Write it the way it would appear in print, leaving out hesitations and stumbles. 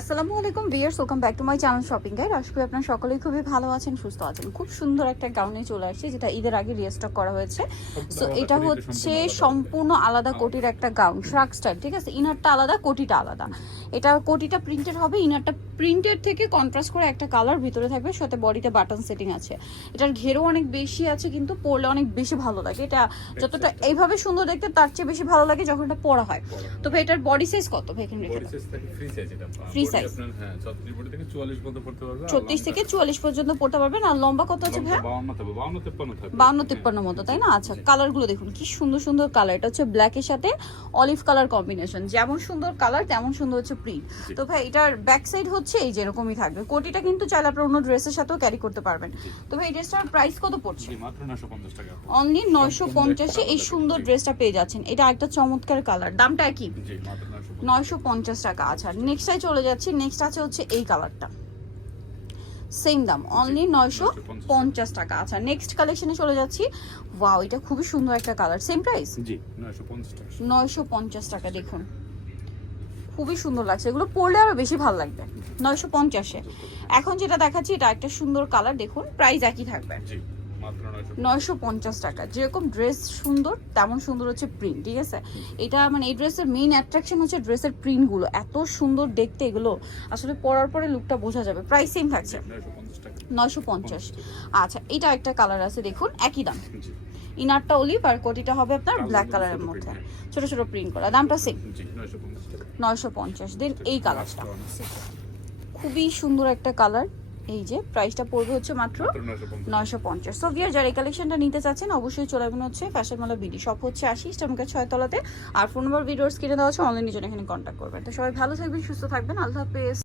আসসালামু আলাইকুম viewers, welcome back to my channel shopping guide. আশা করি আপনারা সকলেই খুবই ভালো আছেন, সুস্থ আছেন। খুব সুন্দর একটা গাউনে চলে আসছে, যেটা ঈদের আগে রিস্টক করা হয়েছে। সো এটা হচ্ছে সম্পূর্ণ আলাদা কোটির একটা গাউন, শ্রাগ স্টাইল, ঠিক আছে। ইনারটা আলাদা, কোটিটা আলাদা। এটা কোটিটা প্রিন্টেড হবে, ইনারটা প্রিন্টেড থেকে কন্ট্রাস্ট করে একটা কালার ভিতরে থাকবে, সাথে বডিতে বাটন সেটিং আছে। এটার ঘেরও অনেক বেশি আছে, কিন্তু পরলে অনেক বেশি ভালো লাগে। এটা যতটা এইভাবে সুন্দর দেখতে, তার চেয়ে বেশি ভালো লাগে যখন এটা পরা হয়। তো ভাই এটার বডি সাইজ কত ভাই? এখানে রেখে ফ্রি সাইজ, এটা ফ্রি সাইজ হ্যাঁ 36 বডি থেকে 44 পর্যন্ত পড়তে পারবে। 36 থেকে 44 পর্যন্ত পড়তে পারবেন। আর লম্বা কত আছে ভাই? 52 থাকবে। 52-53 মতো, তাই না? আচ্ছা, কালারগুলো দেখুন কি সুন্দর সুন্দর কালার। এটা হচ্ছে ব্ল্যাকের সাথে অলিভ কালার কম্বিনেশন। যেমন সুন্দর কালার তেমন সুন্দর হচ্ছে প্রিন্ট। তো ভাই এটার ব্যাক সাইড হচ্ছে এই যে এরকমই থাকবে। কোটিটা কিন্তু চাইলে আপনারা অন্য ড্রেসের সাথেও ক্যারি করতে পারবেন। তো ভাই এই ড্রেসটার প্রাইস কত পড়ছে? মাত্র 950 টাকা। অনলি 950 এ এই সুন্দর ড্রেসটা পেয়ে যাচ্ছেন। এটা একটা চমৎকার কালার, দামটা কি? জি মাত্র 950 টাকা। আচ্ছা, নেক্সটটাই চলে যাচ্ছি। নেক্সট আছে হচ্ছে এই কালারটা, সেম দাম, অনলি 950 টাকা। আচ্ছা, নেক্সট কালেকশনে চলে যাচ্ছি। ওয়াও, এটা খুবই সুন্দর একটা কালার, সেম প্রাইস জি 950 টাকা। 950 টাকা। দেখুন খুবই সুন্দর লাগছে, এগুলো পরলে আরো বেশি ভালো লাগবে। 950-এ এখন যেটা দেখাচ্ছি এটা একটা সুন্দর কালার, দেখুন প্রাইস একই থাকবে, জি মাত্র 950 টাকা। যেরকম ড্রেস সুন্দর তেমন সুন্দর হচ্ছে প্রিন্ট, ঠিক আছে। এটা মানে এই ড্রেসের মেইন অ্যাট্রাকশন হচ্ছে ড্রেসের প্রিন্টগুলো, এত সুন্দর দেখতে, এগুলো আসলে পরার পরে লুকটা বোঝা যাবে। প্রাইস সেম থাকছে 950 টাকা। 950। আচ্ছা, এটা একটা কালার আছে, দেখুন একই দাম। জি ইনারটা অলিভ আর কোটিটা হবে আপনার ব্ল্যাক কালারের মধ্যে, ছোট ছোট প্রিন্ট করা। দামটা সেম, জি 950 টাকা। 950। দেন এই কালারটা খুবই সুন্দর একটা কালার, এই যে প্রাইসটা পড়বে হচ্ছে মাত্র 950। সো ভিউয়ার, যারা এই কালেকশনটা নিতে চাচ্ছেন অবশ্যই চলে আসবেন হচ্ছে ফ্যাশন মালা বিডি শপ, হচ্ছে 80 স্টামকা 6 তলাতে। আর ফোন নাম্বার ভিডিওস কিনে দেওয়া হচ্ছে, অনলাইনে জন্য এখানে কন্ট্যাক্ট করবেন। তো সবাই ভালো থাকবেন, সুস্থ থাকবেন, আল্লাহ হাফেজ।